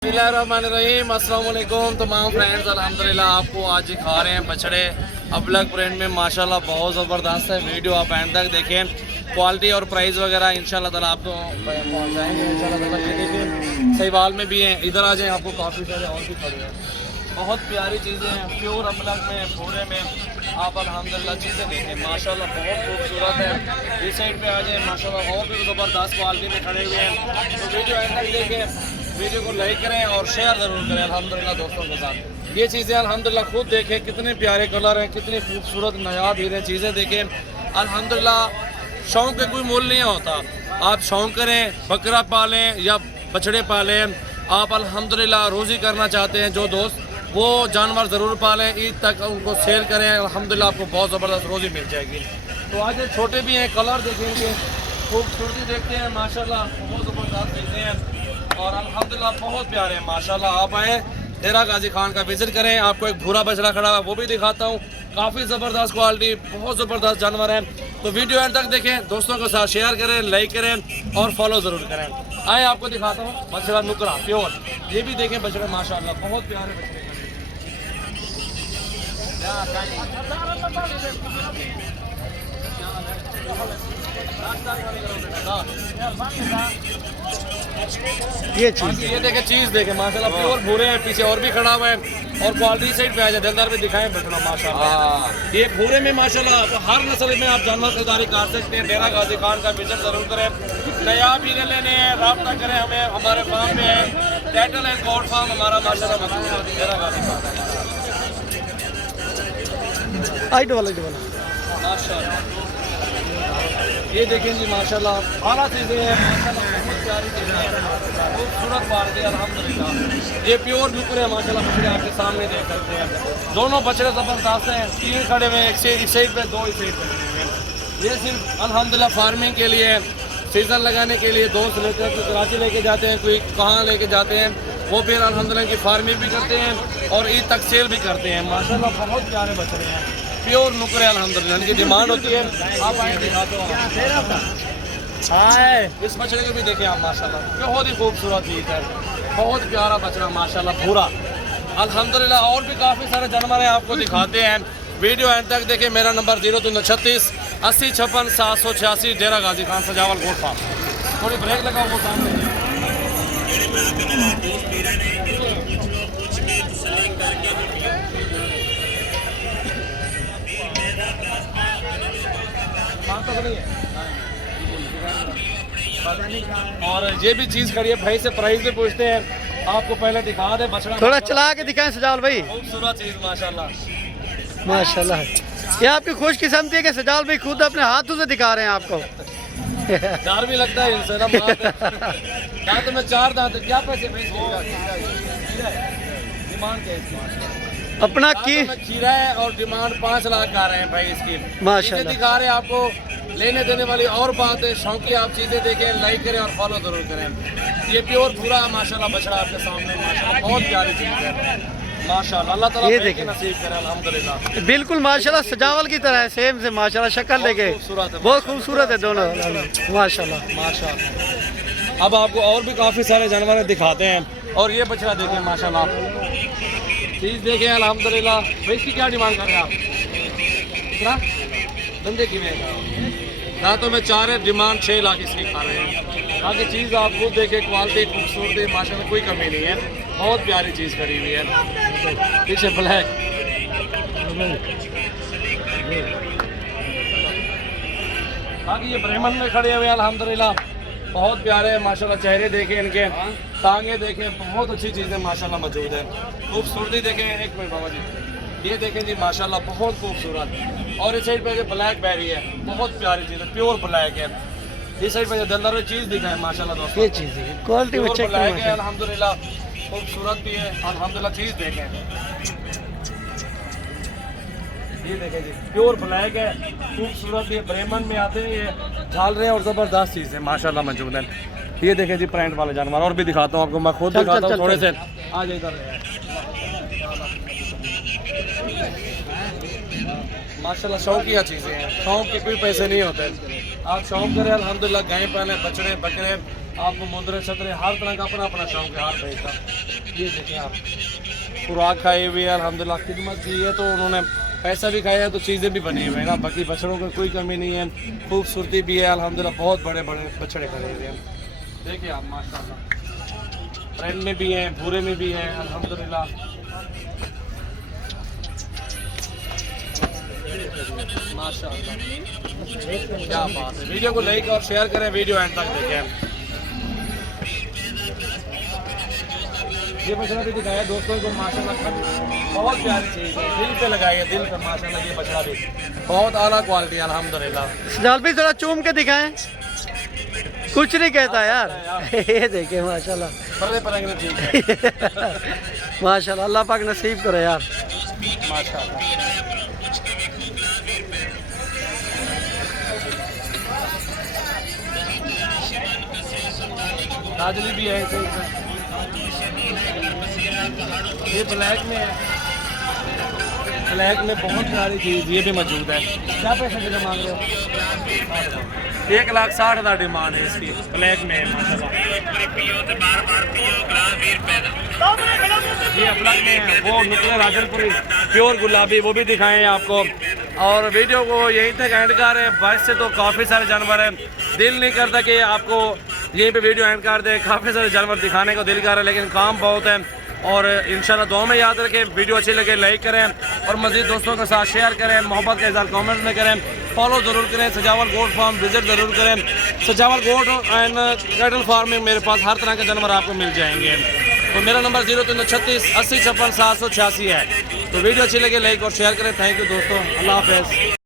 बिस्मिल्लाहिर्रहमानिर्रहीम, अस्सलाम वालेकुम तमाम फ्रेंड्स। अल्हम्दुलिल्लाह आपको आज खा रहे हैं बछड़े अबलग ब्रांड में। माशाल्लाह बहुत ज़बरदस्त है। वीडियो आप एंड तक देखें, क्वालिटी और प्राइस वगैरह इंशाल्लाह ताला आपको पहुँचाएँगे इंशाल्लाह ताला। ये देखिए सहीवाल में भी हैं, इधर आ जाएँ, आपको काफ़ी सारे और भी खड़े हैं। बहुत प्यारी चीज़ें हैं, प्योर अबलग में पूरे में आप अल्हम्दुलिल्लाह चीज़ें देखें। माशाल्लाह बहुत खूबसूरत है। इस साइड पे आ जाए, माशाल्लाह और भी ज़बरदस्त क्वालिटी में खड़े हुए हैं। तो वीडियो एंड तक देखें, वीडियो को लाइक करें और शेयर ज़रूर करें अल्हम्दुलिल्लाह दोस्तों के साथ। ये चीज़ें अल्हम्दुलिल्लाह खुद देखें, कितने प्यारे कलर हैं, कितनी खूबसूरत नायाब हीरे चीज़ें देखें। अल्हम्दुलिल्लाह शौक़ का कोई मूल नहीं होता। आप शौक़ करें, बकरा पालें या बछड़े पालें, आप अल्हम्दुलिल्लाह रोज़ी करना चाहते हैं जो दोस्त, वो जानवर ज़रूर पालें, ईद तक उनको सेल करें, अल्हम्दुलिल्लाह आपको बहुत ज़बरदस्त रोज़ी मिल जाएगी। तो आज छोटे भी हैं, कलर देखेंगे, खूबसूरती देखते हैं, माशाल्लाह बहुत ज़बरदस्त चीज़ें हैं और अल्हम्दुलिल्लाह बहुत प्यारे हैं माशाल्लाह। आप आए डेरा गाजी खान का विज़िट करें, आपको एक भूरा बछड़ा खड़ा है वो भी दिखाता हूँ। काफ़ी ज़बरदस्त क्वालिटी, बहुत ज़बरदस्त जानवर हैं। तो वीडियो एंड तक देखें, दोस्तों के साथ शेयर करें, लाइक करें और फॉलो ज़रूर करें। आए आपको दिखाता हूँ बछड़ा नुकरा प्योर, ये भी देखें बछड़े माशाल्लाह बहुत प्यारे बछड़े। ये देखे चीज़ देखे माशाल्लाह प्योर भूरे हैं, पीछे और भी खड़ा हुआ है और क्वालिटी साइड पे आ जाए, दिलदार भी दिखाएं बछड़ा माशाल्लाह। ये भूरे में माशाल्लाह हर नस्ल में आप जानवर खरीदारी कर सकते हैं। डेरा गाजी खान का विजिट जरूर करें। नया भी लेने हैं, रब्ता करें हमें, हमारे फार्म में है कैटल एंड गोट फार्म हमारा माशाल्लाह डेरा गाजी खान माशाल्लाह। ये देखें जी माशाल्लाह आला चीज़ें हैं माशाल्लाह, बहुत प्यारी चीज़ें हैं, खूबसूरत पार्क है अल्हम्दुलिल्लाह। ये प्योर नुकरे हैं माशाल्लाह, बछड़े आपके सामने देख सकते हैं। दोनों बछड़े ज़बरदस्त हैं, 3 खड़े हुए हैं, एक साइड पे 2 इस साइड पे। ये सिर्फ अल्हम्दुलिल्लाह फार्मिंग के लिए, सीज़न लगाने के लिए दोस्त लेते हैं, कोई कराची लेके जाते हैं, कोई कहाँ लेके जाते हैं, वो फिर अल्हम्दुलिल्लाह की फार्मिंग भी करते हैं और ईद तक सेल भी करते हैं माशाल्लाह। बहुत प्यारे बछड़े हैं, प्योर नुकरे अल्हम्दुलिल्लाह, इनकी डिमांड होती है। आप आए दिखाते हो इस बछड़े को भी देखें आप माशाल्लाह, बहुत ही खूबसूरत चीज़ है, बहुत प्यारा बछड़ा माशाल्लाह पूरा अल्हम्दुलिल्लाह। और भी काफ़ी सारे जानवर हैं, आपको दिखाते हैं। वीडियो एंड तक देखें। मेरा नंबर 0336 80 56 786 डेरा गाजी खान सजावल गोट फार्म। थोड़ी ब्रेक लगाओ वो सामने। और ये भी चीज़ खड़ी है, भाई से प्राइस भी पूछते हैं, आपको पहले दिखा दे बछड़ा, थोड़ा चला के दिखाएं सजावल भाई। खूबसूरत चीज़ माशाल्लाह माशाल्लाह। ये आपकी खुशकिस्मती है कि सजावल भाई खुद अपने हाथों से दिखा रहे हैं आपको। डर भी लगता है इनसे ना। दांत में 4 दांत, क्या पैसे डिमांड अपना की खीरा है और डिमांड 5 लाख का रहे हैं भाई इसकी माशाल्लाह। दिखा रहे हैं आपको, लेने देने वाली और बात है। शौकी आप चीज़ें देखें, लाइक करें और फॉलो जरूर करें। ये प्योर पूरा माशाल्लाह बछड़ा आपके सामने माशाल्लाह, बहुत प्यारी चीज़ है माशाल्लाह। अल्लाह ताला ये ये देखें नसीब करे अल्हम्दुलिल्लाह। बिल्कुल माशाल्लाह सजावल की तरह है, सेम से माशाल्लाह शक्ल लेके बहुत खूबसूरत है दोनों माशाल्लाह माशाल्लाह। अब आपको और भी काफ़ी सारे जानवर दिखाते हैं और ये बछड़ा देखें माशाल्लाह, चीज़ देखें अल्हम्दुलिल्लाह। भाई इसकी क्या डिमांड कर रहे हैं आप? कितना धंधे की में दांतों में 4 है, डिमांड 6 लाख इसकी खा रहे हैं। बाकी चीज़ आप खुद देखें, क्वालिटी खूबसूरती माशाल्लाह कोई कमी नहीं है, बहुत प्यारी चीज़ खड़ी हुई है। पीछे ब्लैक बाकी ये ब्राह्मण में खड़े हुए हैं अल्हम्दुलिल्लाह, बहुत प्यारे माशाल्लाह। चेहरे देखें इनके, टांगे देखें, बहुत अच्छी चीज़ें माशाल्लाह मौजूद है। खूबसूरती देखें, एक मिनट बाबा जी, ये देखें जी माशाल्लाह बहुत खूबसूरत। और इस साइड पे ब्लैक बैरी है, बहुत प्यारी चीज़ है, प्योर ब्लैक है। इस साइड पे दिलदार चीज़ दिखाएं माशाल्लाह दोस्तों, ये चीज़ है क्वालिटी में चेक ब्लैक है अल्हम्दुलिल्लाह, खूबसूरत भी है अल्हम्दुलिल्लाह। चीज़ देखें, ये देखें जी प्योर ब्लैक है, खूबसूरत भी है, ब्राह्मण में आते हैं, ये झालरे और ज़बरदस्त चीज़ है माशाल्लाह मौजूद है। ये देखें जी प्रिंट वाले जानवर, और भी दिखाता हूँ आपको, मैं खुद दिखाता हूँ थोड़े से। आ जाए इधर माशाल्लाह, शौकिया चीज़ें हैं, शौक के कोई पैसे नहीं होते। आप शौक करें अल्हम्दुलिल्लाह, गाय पालें, बछड़े बकरे, आपको मुंदरे छतरे हर तरह का अपना अपना शौक है हर भाई का। ये देखें आप, खुराक खाई हुई है अल्हम्दुलिल्लाह, खिदमत की है तो उन्होंने पैसा भी खाया है तो चीज़ें भी बनी हुई है ना। बाकी बछड़ों की कोई कमी नहीं है, खूबसूरती भी है अल्हम्दुलिल्लाह, बहुत बड़े बड़े बछड़े खड़े हुए हैं। देखिए आप माशाल्लाह, ट्रेंड में भी हैं, भूरे में भी हैं अल्हम्दुलिल्लाह। माशाल्लाह क्या बात है। वीडियो को लाइक और शेयर करें, वीडियो एंड तक देखें। ये बछड़ा भी दिखाया दोस्तों को माशाल्लाह, बहुत प्यारी चीज़ है, दिल पे लगाई है, दिल पे माशाल्लाह। ये बछड़ा भी बहुत आला क्वालिटी अल्हम्दुलिल्लाह। सजाल भी थोड़ा चूम के दिखाएं, कुछ नहीं कहता यार। ये देखे माशाल्लाह, पर्दे पर अंग्रेजी ठीक है माशाल्लाह, अल्लाह पाक नसीब करे यार। माशाल्लाह। काजली भी है ऐसे। ये ब्लैक में है, ब्लैक में बहुत सारी चीज़ ये भी मौजूद है। क्या पैसे के मांग रहे हो? 1,60,000 डिमांड है इसकी, ब्लैक में है माशाल्लाह। ये ब्लैक में है, वो नुकले राजनपुरी प्योर गुलाबी, वो भी दिखाएं आपको। और वीडियो को यहीं तक एंड कर रहे हैं, बस से तो काफ़ी सारे जानवर हैं, दिल नहीं करता कि आपको यहीं पे वीडियो एंड कर दे। काफ़ी सारे जानवर दिखाने को दिल कर रहा है लेकिन काम बहुत है। और इंशाल्लाह दुआ में याद रखें, वीडियो अच्छी लगे लाइक करें और मज़ीद दोस्तों के साथ शेयर करें, मोहब्बत का इज़हार कमेंट में करें, फॉलो ज़रूर करें। सजावल गोट फार्म विज़िट ज़रूर करें। सजावल गोट एंड कैटल फार्म में मेरे पास हर तरह के जानवर आपको मिल जाएंगे। तो मेरा नंबर 0336 80 56 786 है। तो वीडियो अच्छी लगे लाइक और शेयर करें। थैंक यू दोस्तों, अल्लाह हाफ़िज़।